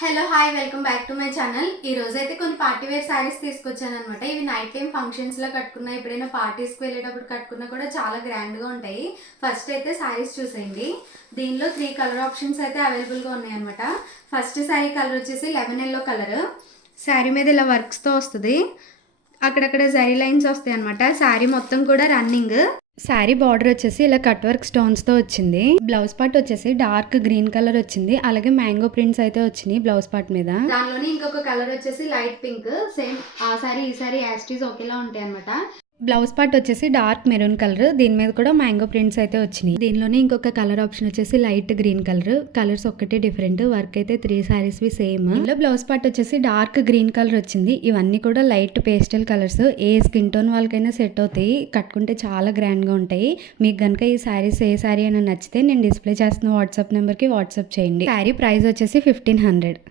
Hello hi welcome back to my channel. ఈ రోజు అయితే కొన్ని పార్టీ వేర్ శారీస్ తీసుకొచ్చాను అనమాట. ఇవి నైట్ టైం ఫంక్షన్స్ లో కట్టుకున్నా, ఎప్పుడైనా పార్టీస్కి వెళ్ళేటప్పుడు కట్టుకున్నా కూడా చాలా గ్రాండ్ గా ఉంటాయి. ఫస్ట్ అయితే శారీస్ చూసేయండి. దీనిలో 3 కలర్ ఆప్షన్స్ అయితే అవైలబుల్ గా ఉన్నాయి అనమాట. ఫస్ట్ శారీ కలర్ వచ్చేసి లెమన్ ఎల్లో కలర్. శారీ మీద ఇలా వర్క్స్ తో వస్తుంది, అక్కడక్కడ జరీ లైన్స్ వస్తాయి అనమాట. శారీ మొత్తం కూడా రన్నింగ్. శారీ బార్డర్ వచ్చేసి ఇలా కట్ వర్క్ స్టోన్స్ తో వచ్చింది. బ్లౌజ్ పార్ట్ వచ్చేసి డార్క్ గ్రీన్ కలర్ వచ్చింది, అలాగే మ్యాంగో ప్రింట్స్ అయితే వచ్చినాయి బ్లౌజ్ పార్ట్ మీద. దానిలోనే ఇంకొక కలర్ వచ్చేసి లైట్ పింక్. సేమ్ ఆ సారీ ఈ సారీ యాస్టీస్ ఒకేలా ఉంటాయి అనమాట. బ్లౌజ్ పార్ట్ వచ్చేసి డార్క్ మెరూన్ కలర్, దీని మీద కూడా మ్యాంగో ప్రింట్స్ అయితే వచ్చినాయి. దీనిలోనే ఇంకొక కలర్ ఆప్షన్ వచ్చేసి లైట్ గ్రీన్ కలర్. కలర్స్ ఒక్కటే డిఫరెంట్, వర్క్ అయితే 3 సారీస్ వి సేమ్. ఇందులో బ్లౌజ్ పార్ట్ వచ్చేసి డార్క్ గ్రీన్ కలర్ వచ్చింది. ఇవన్నీ కూడా లైట్ పేస్టల్ కలర్స్, ఏ స్కిన్ టోన్ వాళ్ళకైనా సెట్ అవుతాయి, కట్టుకుంటే చాలా గ్రాండ్ గా ఉంటాయి. మీకు కనుక ఈ సారీస్ ఏ సారీ అయినా నచ్చితే నేను డిస్ప్లే చేస్తున్న వాట్సాప్ నెంబర్ కి వాట్సాప్ చేయండి. సారీ ప్రైస్ వచ్చేసి 1500.